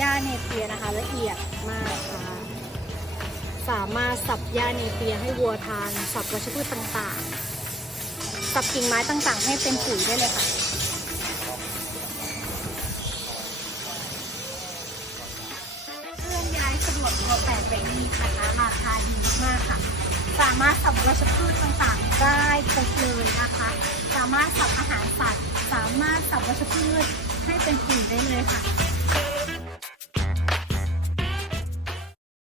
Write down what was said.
ญ้าเนเปียนะคะละเอียดมากค่ะสามารถสับหญ้าเนเปียให้วัวทาน สับวัชพืชต่างๆ สับกิ่งไม้ต่างๆ ให้เป็นปุ๋ยได้เลยค่ะเคลื่อนย้ายสะดวกตัวแปดไปนี่นะคะราคาดีมากค่ะ สามารถสับวัชพืชต่างๆ ได้ครบเลยนะคะ สามารถสับอาหารสัตว์ สามารถสับวัชพืช้